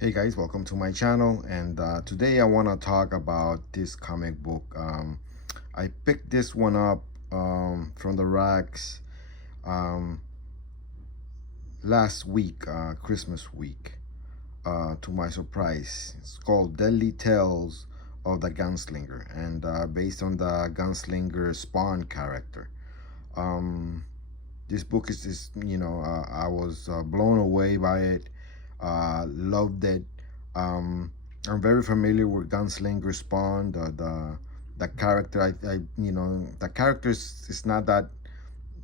Hey guys, welcome to my channel, and today I want to talk about this comic book. I picked this one up from the racks um, last week, Christmas week, to my surprise. It's called Deadly Tales of the Gunslinger, and based on the Gunslinger Spawn character. Um, this book is just, I was blown away by it, loved it. um, I'm very familiar with Gunslinger Spawn. The character, the character is not that,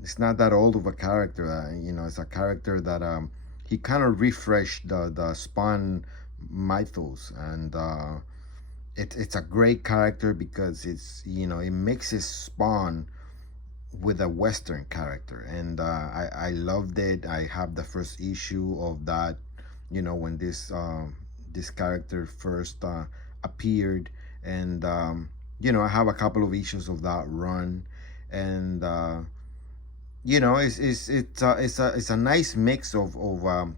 it's not that old of a character. It's a character that he kind of refreshed the Spawn mythos, and it's a great character because it mixes Spawn with a Western character, and I loved it. I have the first issue of that. When this character first appeared, and I have a couple of issues of that run, and it's a nice mix of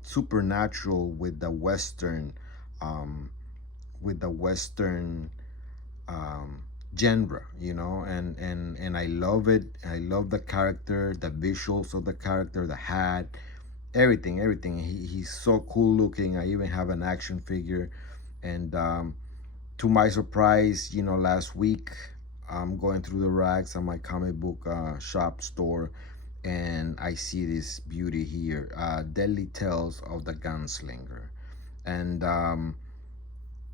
supernatural um, with the Western um, genre, and I love it. I love the character, the visuals of the character, the hat, everything. He's so cool looking. I even have an action figure, and to my surprise, last week I'm going through the racks on my comic book shop store, and I see this beauty here, Deadly Tales of the Gunslinger, and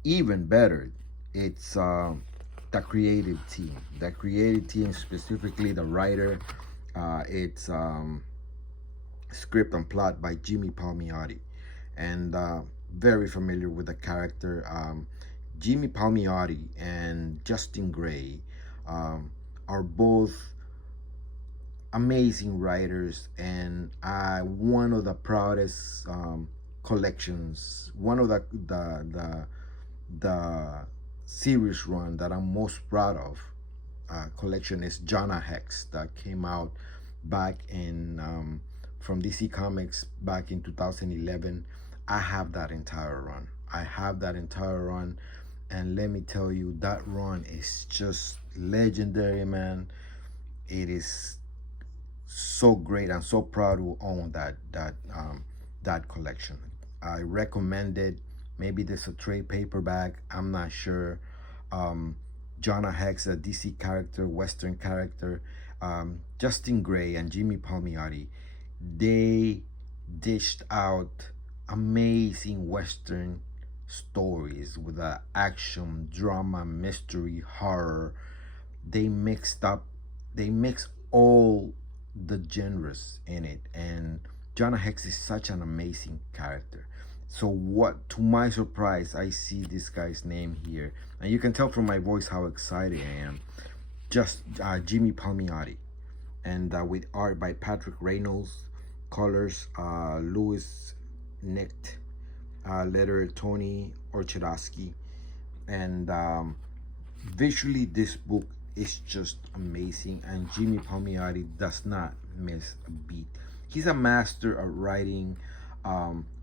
even better, it's the creative team. The creative team, specifically the writer. It's script and plot by Jimmy Palmiotti, and very familiar with the character. Jimmy Palmiotti and Justin Gray um, are both amazing writers, and one of the proudest collections. One of the series run that I'm most proud of collection is Jonah Hex, that came out back in from DC Comics back in 2011. I have that entire run. I have that entire run, and let me tell you, that run is just legendary, man. It is so great. I'm so proud to own that collection. I recommend it. Maybe there's a trade paperback. I'm not sure. Um, Jonah Hex, a DC character, Western character. Justin Gray and Jimmy Palmiotti, they dished out amazing Western stories with action, drama, mystery, horror. They mixed up, they mix all the genres in it, and Jonah Hex is such an amazing character. So what, to my surprise, I see this guy's name here, and you can tell from my voice how excited I am. Just Jimmy Palmiotti, and with art by Patrick Reynolds, colors Louis Nicht, letter Tony Orchadowski, and visually this book is just amazing, and Jimmy Palmiotti does not miss a beat. He's a master at writing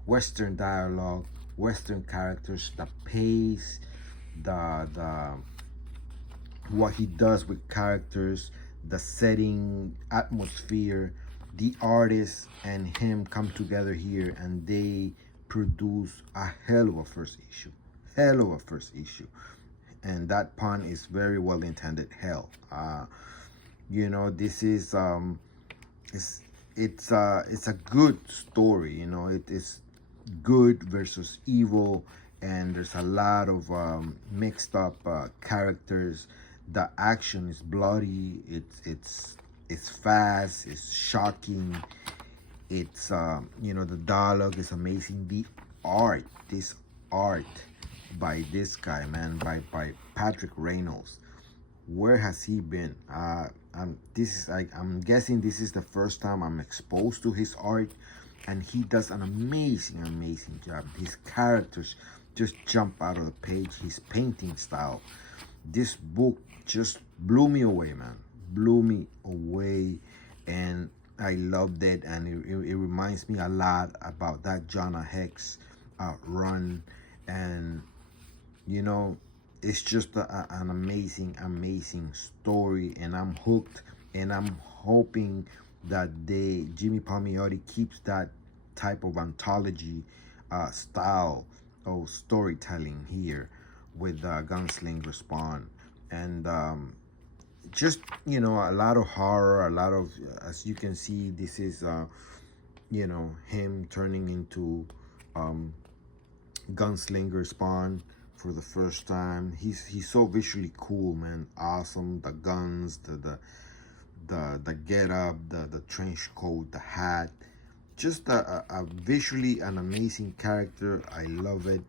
Western dialogue, Western characters, the pace, the what he does with characters, the setting, atmosphere. The artist and him come together here, and they produce a hell of a first issue. Hell of a first issue. And that pun is very well intended. Hell. This is it's it's a good story. It is good versus evil, and there's a lot of mixed up characters. The action is bloody. It's fast. It's shocking. It's the dialogue is amazing. The art, this art by this guy, man, by Patrick Reynolds. Where has he been? I'm guessing this is the first time I'm exposed to his art, and he does an amazing job. His characters just jump out of the page. His painting style. This book just blew me away, man. Blew me away, and I loved it, and it reminds me a lot about that Jonah Hex run, And you know, it's just an amazing story, and I'm hooked, and I'm hoping that Jimmy Palmiotti keeps that type of anthology style of storytelling here with Gunslinger Spawn. And just, a lot of horror, a lot of, as you can see, this is him turning into um, Gunslinger Spawn for the first time. He's so visually cool, man. Awesome. The guns, the get up, the trench coat, the hat. Just a visually an amazing character. I love it.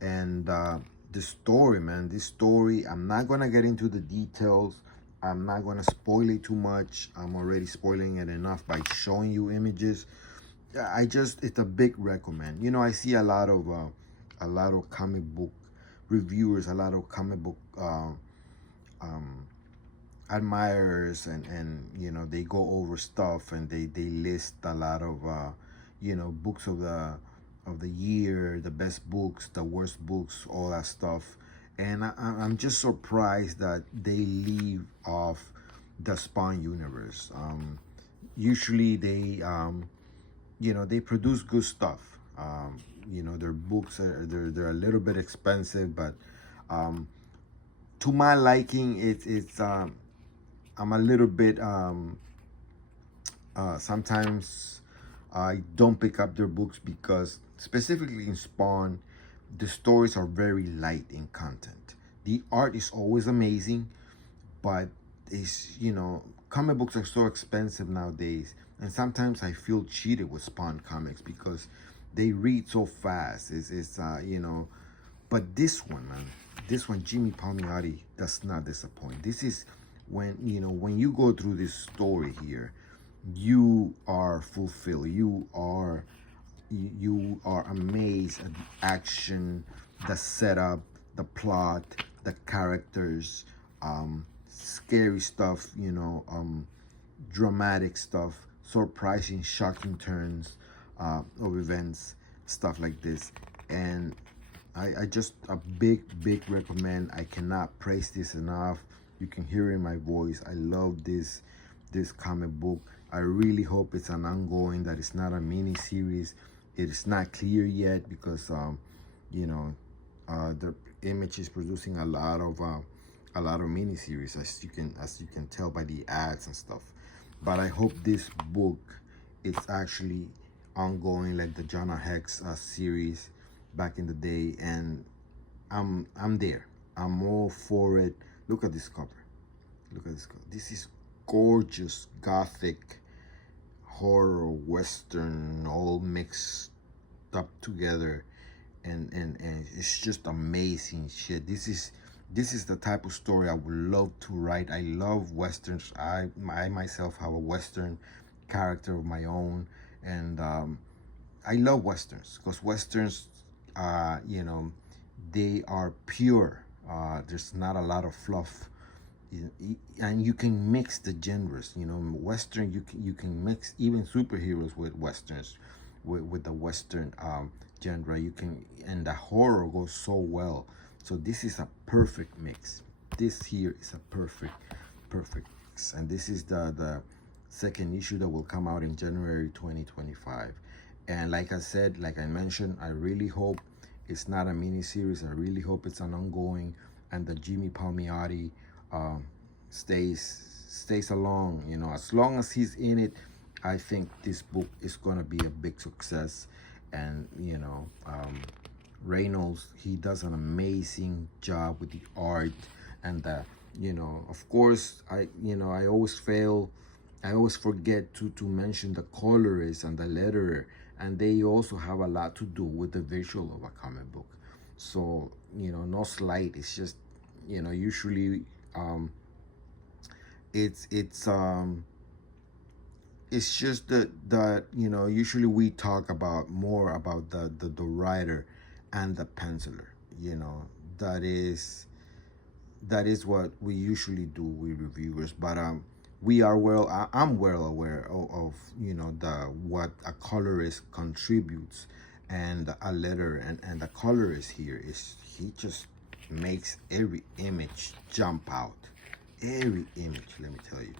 And the story, man. This story, I'm not gonna get into the details. I'm not gonna spoil it too much. I'm already spoiling it enough by showing you images. It's a big recommend. I see a lot of comic book reviewers, a lot of comic book um, admirers, and they go over stuff, and they list a lot of books of the year, the best books, the worst books, all that stuff. And I'm just surprised that they leave off the Spawn universe. Usually they produce good stuff. Their books they're a little bit expensive, but um, to my liking, it's I'm a little bit sometimes I don't pick up their books because specifically in Spawn, the stories are very light in content. The art is always amazing, but comic books are so expensive nowadays, and sometimes I feel cheated with Spawn comics because they read so fast. It's but this one, man, this one, Jimmy Palmiotti does not disappoint. This is when you go through this story here, you are fulfilled. You are amazed at the action, the setup, the plot, the characters, scary stuff, dramatic stuff, surprising, shocking turns of events, stuff like this. And I just a big recommend. I cannot praise this enough. You can hear in my voice. I love this comic book. I really hope it's an ongoing, that it's not a mini series. It is not clear yet because the Image is producing a lot of mini series, as you can tell by the ads and stuff. But I hope this book is actually ongoing, like the Jonah Hex series back in the day. And I'm there. I'm all for it. Look at this cover. Look at this cover. This is gorgeous gothic horror western all mixed up together, and it's just amazing shit. This is the type of story I would love to write. I love westerns. I myself have a western character of my own, and I love westerns because westerns, they are pure. There's not a lot of fluff, and you can mix the genres. Western, you can mix even superheroes with westerns, with the western genre. You can, and the horror goes so well. So this is a perfect mix. This here is a perfect mix. And this is the second issue that will come out in January 2025. And like I said, like I mentioned, I really hope it's not a mini series. I really hope it's an ongoing, and that Jimmy Palmiotti stays along. As long as he's in it, I think this book is gonna be a big success. And Reynolds, he does an amazing job with the art, and of course, I always forget to mention the colorist and the letterer, and they also have a lot to do with the visual of a comic book. So no slight. It's just usually it's it's um it's just that usually we talk about more about the writer and the penciler. That is what we usually do with reviewers. But we are I'm well aware of the what a colorist contributes, and a letter, and the colorist here is, he just makes every image jump out. Every image, let me tell you,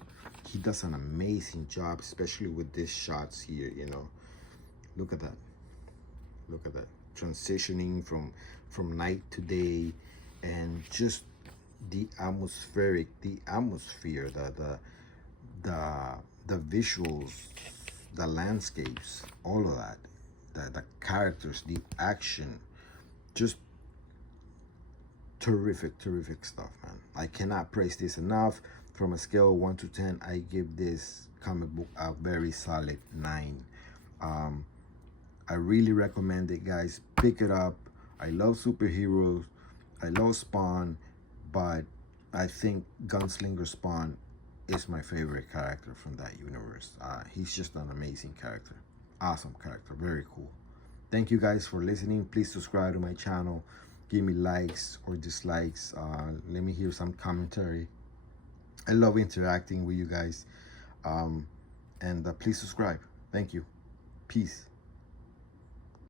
he does an amazing job, especially with these shots here. You know, look at that, look at that, transitioning from night to day, and just the atmosphere, the the visuals, the landscapes, all of that, the characters, the action, just terrific stuff, man. I cannot praise this enough. From a scale of 1 to 10, I give this comic book a very solid 9. um I really recommend it, guys. Pick it up. I love superheroes, I love Spawn, but I think Gunslinger Spawn is my favorite character from that universe. He's just an amazing character. Awesome character. Very cool. Thank you guys for listening. Please subscribe to my channel. Give me likes or dislikes. Let me hear some commentary. I love interacting with you guys. And please subscribe. Thank you. Peace.